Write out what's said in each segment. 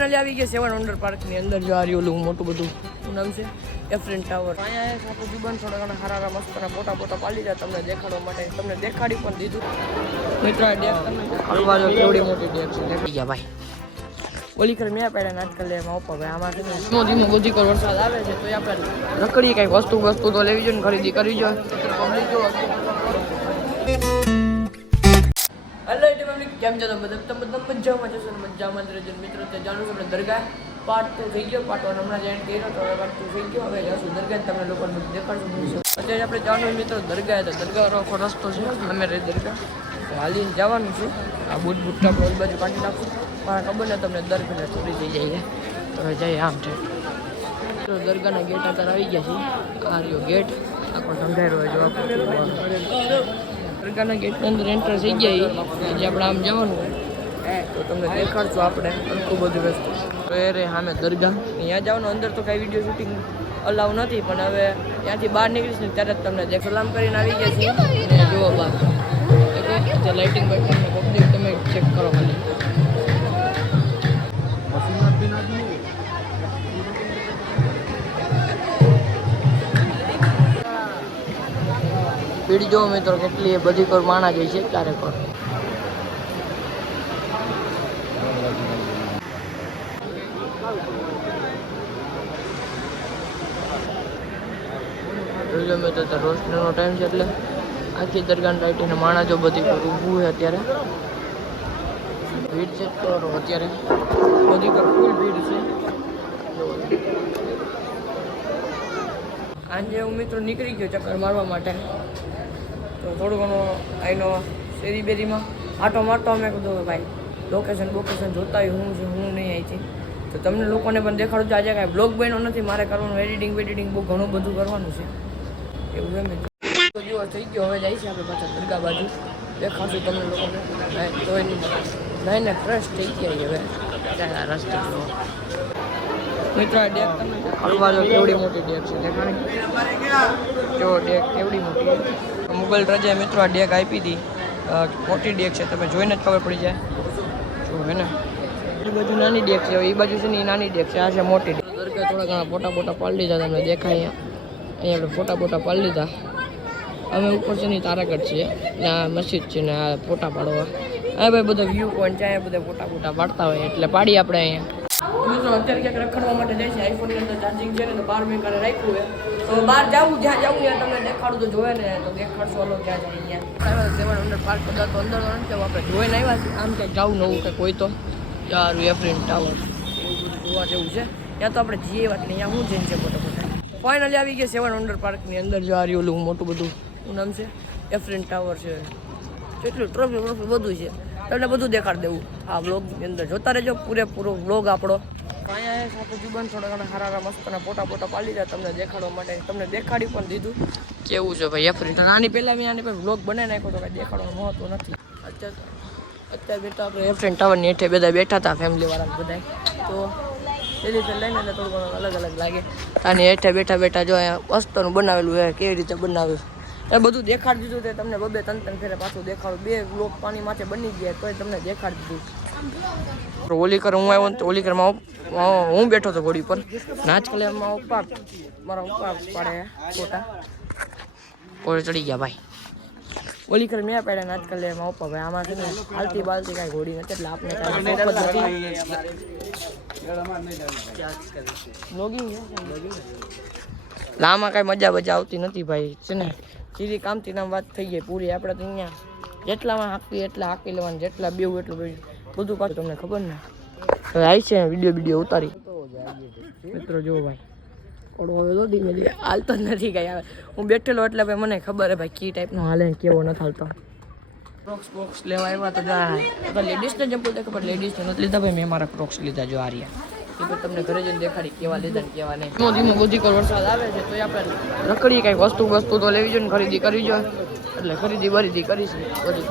Finally આવી ગયા સેવન wonder પાર્કની અંદર જો આ રહ્યું ઓલું મોટું બધું. શું નામ છે? એફ્રેન ટાવર અહીંયા એક આપણું જીવન થોડા ઘણા હારા હારા મસ્તના ફોટા ફોટા પાડી જાય તમને દેખાડવા માટે તમને દેખાડી પણ દીધું. મિત્રો આ ડેક જો કેવડી મોટી ડેક છે. દેખી ગયા ભાઈ. ઓલી કરી મેં પહેલા નાચ કરી લેવા ઓપો. ભાઈ આમાં ધીમો ધીમો બધી કર વરસાદ આવે છે તો આપણે રખડી કંઈક વસ્તુ વસ્તુ તો લેવી જોઈએ ને ખરીદી કરવી જોઈએ. પબ્લિક જો હેલો એટલે પબ્લિક કેમ છો તમે તમે બધા મજામાં જશો ને મજામાં જ રહેજો. મિત્રો, તે જાણું છું, આપણે દરગાહ પાર્ટ ટુ થઈ ગયો. પાર્ટ વન હમણાં જેને કર્યો, તો હવે પાર્ટ ટુ થઈ ગયો. હવે જશું દરગાહ, તમને લોકોને બધું દેખાડશું અત્યારે આપણે જવાનું મિત્રો, દરગાહ તો દરગાહ આખો રસ્તો છે. અમે રહી દરગાહ. હાલીને જવાનું છે. આ બૂટ બૂટ આપણે બાજુ કાઢી નાખું પણ ખબર ને તમને દર ફેરે ચોરી થઈ જાય છે. તો હવે જઈએ આમ છે. તો દરગાહના ગેટ અત્યારે આવી ગયા છે. આ રહ્યો ગેટ આખો સમજાઈ રહ્યો આખો દરગાહના ગેટની અંદર એન્ટર થઈ ગયા જે આજે આપણે આમ જવાનું હોય. તો તમને દેખાડશું આપણે. આખું બધું વસ્તુ તો એ રે સામે દરગાહ. અહીંયા જવાનું અંદર તો કાંઈ વીડિયો શૂટિંગ અલાવ નથી પણ હવે ત્યાંથી બહાર નીકળીશ ને ત્યારે જ તમને દેખ સલામ કરીને આવી ગયા છીએ. જુઓ બહાર જે લાઇટિંગ બાઇટિંગ જો મિત્રો, કેટલી બધી કોર માણા ગઈ છે ચારે કોર મેં તો રોશનીનો ટાઈમ છે એટલે આખી દરગાહ લાઈટીને માણા જો બધી કોર ઊભું છે અત્યારે. ભીડ ચેક કરો અત્યારે બધી કોર ફૂલ ભીડ છે. આજે હું મિત્રો નીકળી ગયો ચક્કર મારવા માટે. તો થોડું ઘણું આઈનો શેરી બેરીમાં આટો મારતો અમે કીધું ભાઈ લોકેશન બોકેશન જોતા હોય હું છે, હું નહીં અહીંથી તો તમને લોકોને પણ દેખાડું છું, આજે કાંઈ બ્લોગ બન્યો નથી, મારે કરવાનું એડિટિંગ વેડિટિંગ બહુ ઘણું બધું કરવાનું છે. એવું એમ તો જુઓ થઈ ગયો, હવે જાય છે આપણે પાછા દુર્ગા બાજુ. દેખાડશું તમને લોકોને. તો એની લઈને ફ્રેશ થઈ ગયા હવે. રસ્તા. મિત્રો, આ ડેક તમે હલવા જો કેવડી મોટી ડેક છે દેખાણી જો ડેક કેવડી મોટી મુગલ રાજાએ રજા મિત્રો આ ડેક આપી હતી મોટી ડેક છે તમે જોઈને જ ખબર પડી જાય. જો, હે ને? એ બાજુ નાની ડેક છે એ બાજુ છે ને એ નાની ડેક છે, આ છે મોટી ડેક થોડા ઘણા ફોટા ફોટા પાડી લીધા તમને દેખાય અહીંયા. અહીંયા આપણે ફોટા ફોટા પાડી લીધા અમે ઉપર છે ને તારાગઢ છીએ, ને આ મસ્જિદ છે ને આ ફોટા પાડવા. આ ભાઈ બધા વ્યૂ પોઈન્ટ છે, અહીંયા બધા ફોટા ફોટા પાડતા હોય, એટલે પાડી આપણે અહીંયા. મિત્રો, અત્યારે ક્યાંક રખડવા માટે જાય છે આઈફોનની અંદર ચાર્જિંગ છે ને તો બાર મેં ઘરે રાખ્યું હોય તો બહાર જાવું, જ્યાં જાવું, ત્યાં તમને દેખાડું તો જોવે ને, તો દેખાડશો અલો ક્યાં જાય અહીંયા. સેવન હંડ્રેડ પાર્ક તો અંદર તો આપણે જોઈને આવ્યા આમ ક્યાંક જવું નવું કે કોઈ તો. સારું એફ્રિન ટાવર એવું બધું જોવા જેવું છે. ત્યાં તો આપણે જઈએ અહીંયા શું જઈને છે ફોટા ફાઇનલી આવી ગયા સેવન હંડ્રેડ પાર્કની અંદર જો આ રહ્યું, ઓલું મોટું બધું. શું નામ છે? એફ્રિન ટાવર છે. કેટલું ટ્રોફી ટ્રોફી બધું છે. તમને બધું દેખાડી દેવું. આ બ્લોગની અંદર જોતા રહેજો. પૂરેપૂરો બ્લોગ આપણો. અહીંયા એક જુબાન થોડા ઘણા હારા હારા મસ્તના ફોટા ફોટા પાડી જાય તમને દેખાડવા માટે. તમને દેખાડી પણ દીધું. કેવું છે ભાઈ એફરી આની પહેલાં મેં આની પહેલાં બ્લોગ બનાવી નાખ્યો તો કાંઈ દેખાડવાનું હોતું નથી. અત્યારે અત્યારે બેઠા આપણે એફ્રિન ટાવર હેઠે બધા બેઠા હતા ફેમિલીવાળા બધા તો એ રીતે લઈને થોડું ઘણું અલગ અલગ લાગે. આની હેઠે બેઠા બેઠા જો અહીંયા બનાવેલું કેવી રીતે બનાવ્યું એ બધું દેખાડી દીધું તે તમને બબે ત્રણ ત્રણ ફેરે પાછું દેખાડું. બે લોક પાણી માથે બની ગયા તોય તમને દેખાડી દીધું. હોલીકર હું આવ્યો તો હોલીકરમાં હું બેઠો હતો ઘોડી પર. નાચ કલેમાં ઉપા મારા ઉપા પાડે ફોટા. ઘોડે ચડી ગયા ભાઈ. હોલીકર મેં પાડ્યા નાચ કલેમાં ઉપા ભાઈ. આમાં છે ને હાલતી બાલતી કાંઈ ઘોડી નથી, એટલે આપણે કાંઈ લામાં કાંઈ મજા બજા આવતી નથી ભાઈ. છે ને સીધી કામથી નામ વાત થઈ ગઈ પૂરી. આપણે તો અહીંયા જેટલામાં હાંકવી એટલા હાંકી લેવાનું, જેટલા બેવું એટલું બેવું બધું પાછું તમને ખબર ને? હવે આવી છે વીડિયો વીડિયો ઉતારી. મિત્રો, જુઓ ભાઈ. તો ધીમે હાલતો નથી કઈ આવે હું બેઠેલો એટલે ભાઈ મને ખબર હે ભાઈ કી ટાઈપનો હાલે કેવો નથી હાલતો. ક્રોક્સ બોક્સ લેવા આવ્યા તો જા. લેડીઝને ચંપલ લેડીઝને નથી લીધા ભાઈ. મેં મારા ક્રોક્સ લીધા જો આ રહ્યા એ તમને ઘરે જઈને દેખાડી કેવા લીધા ને કેવા નહીં. ધીમો બધી કર વરસાદ આવે છે તો આપણે રખડી કાંઈ વસ્તુ વસ્તુ તો લેવી જોઈએ ને ખરીદી કરવી જોઈએ. એટલે ખરીદી બરીદી કરીશું. બધી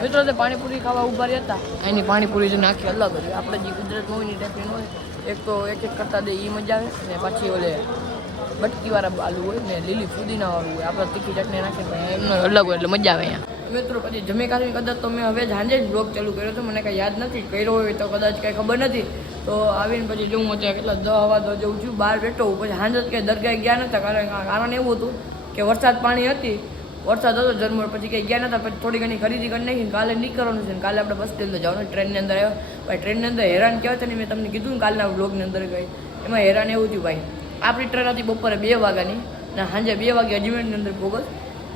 મિત્રો તે પાણીપુરી ખાવા ઊભા રહેતા એની પાણીપુરી જે નાખી અલગ હતી આપણે જે ગુજરાતમાં મૂવીની ને હોય, એક તો એક એક કરતા દે એ મજા આવે. ને પાછી ઓલે બટકીવાળા આલુ હોય ને લીલી ફુદીના વાળું હોય. આપણે તીખી ચટણી નાખીને એમનો અલગ હોય એટલે મજા આવે અહીંયા. મિત્રો, પછી જમી કાઢી કદાચ તો મેં હવે સાંજે જ બ્લોગ ચાલુ કર્યો હતો. મને કાંઈ યાદ નથી. કર્યો હોય તો કદાચ કાંઈ ખબર નથી. તો આવીને પછી જોઉં અત્યારે કેટલા દહ હવા તો જેવું છું બહાર બેઠો. પછી સાંજે જ કંઈ દરગાહ ગયા નહોતા. કારણ કારણ એવું હતું કે વરસાદ પાણી હતી. વરસાદ હતો ઝરમર પછી કંઈ ગયા નતા, પછી થોડી ઘણી ખરીદી કરી નાખી કાલે નીકળવાનું છે કાલે આપણે બસ સ્ટેન્ડ જવાનું ટ્રેનની અંદર આવ્યો. ભાઈ ટ્રેનની અંદર હેરાન કહેવાય છે ને, મેં તમને કીધું ને કાલના બ્લોગની અંદર ગઈ એમાં હેરાન એવું થયું ભાઈ. આપણી ટ્રેન હતી બપોરે બે વાગ્યાની ને સાંજે બે વાગે અજમેરની અંદર ભોગત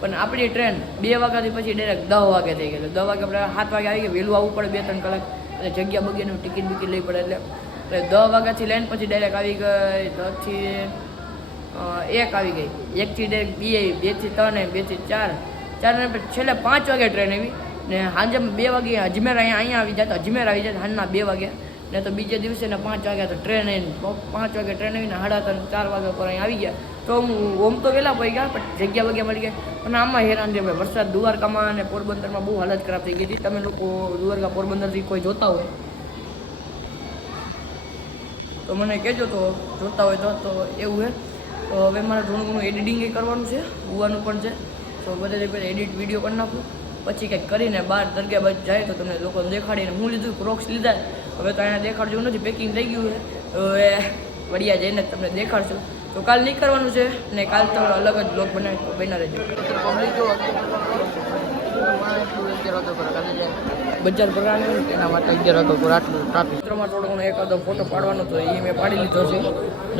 પણ આપણી ટ્રેન બે વાગ્યાથી પછી ડાયરેક્ટ દસ વાગે થઈ ગયેલો. દસ વાગે આપણે સાત વાગે આવી ગયા, વહેલું આવવું પડે બે ત્રણ કલાક. એટલે જગ્યા બગ્યાની ટિકિટ બિકિટ લઈ પડે એટલે. એટલે દસ વાગ્યાથી લઈને પછી ડાયરેક્ટ આવી ગઈ દસથી એક આવી ગઈ. એકથી ડાયરેક્ટ બે બેથી ત્રણ બેથી ચાર. ચાર ને છેલ્લે પાંચ વાગે ટ્રેન આવી. ને સાંજે બે વાગે અજમેર અહીંયા અહીંયા આવી જાય તો અજમેર આવી જાય સાંજના બે વાગે. ને તો બીજે દિવસે ને પાંચ વાગ્યા તો ટ્રેન આવીને પાંચ વાગે ટ્રેન આવીને સાડા ત્રણ, ચાર વાગ્યા પર અહીંયા આવી ગયા. તો હું ઓમ તો વહેલા પડી ગયા, પણ જગ્યા વગ્યા મળી ગયા. અને આમાં હેરાન છે વરસાદ દ્વારકામાં અને પોરબંદરમાં બહુ હાલત ખરાબ થઈ ગઈ હતી. તમે લોકો દ્વારકા પોરબંદરથી કોઈ જોતા હોય? તો મને કહેજો તો જોતા હોય તો તો એવું છે તો હવે મારે થોડું ઘણું એડિટિંગ કરવાનું છે હોવાનું પણ છે. તો બધા પહેલાં એડિટ વીડિયો કરી નાખું. પછી કંઈક કરીને બહાર દરગ્યા બાજુ જાય તો તમને લોકો દેખાડીને હું લીધું ક્રોક્સ લીધા. હવે તો અહીંયા દેખાડજો નથી પેકિંગ થઈ ગયું છે. હવે વડિયા જઈને તમને દેખાડશું. તો કાલ નીકળવાનું છે ને કાલ તો અલગ જ બ્લોગ બનાવી બનાવી બના રહેજો. પબ્લિક જો બજાર ભરાને એના માટે અગિયાર વાગ્યા પર આટલું ટ્રાફિક ચિત્રમાં થોડો એકાદો ફોટો પાડવાનો તો એ મેં પાડી લીધો છે.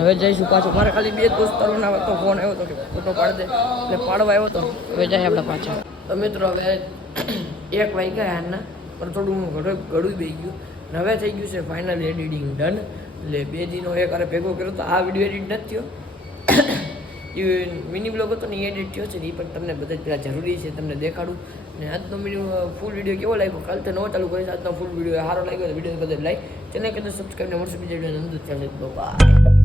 હવે જઈશું પાછું. મારે ખાલી બે દોસ્તારોના તો ફોન આવ્યો હતો કે ફોટો પાડી દે. એટલે પાડવા આવ્યો હતો હવે જાય આપણે પાછા. તો મિત્રો હવે એક વાગ્યા હારના પણ થોડું હું ઘડું ઘડું બે ગયું. હવે થઈ ગયું છે ફાઇનલ એડિટિંગ ડન એટલે બે દિનો એક અરે ભેગો કર્યો તો આ વીડિયો એડિટ નથી થયો. એ મિની બ્લોગ હતો ને એ એડિટ થયો છે ને એ પણ તમને બધા જ પેલા જરૂરી છે તમને દેખાડું. ને આજનો વીડિયો ફૂલ વીડિયો કેવો લાગ્યો? કાલ તો નવો ચાલુ કરીશ આજનો ફૂલ વીડિયો સારો લાગ્યો વીડિયો બધા લાઈક ચેનલ કદાચ સબસ્ક્રાઈબ ને મળશે બીજા વીડિયો અંદર. ચાલે બાય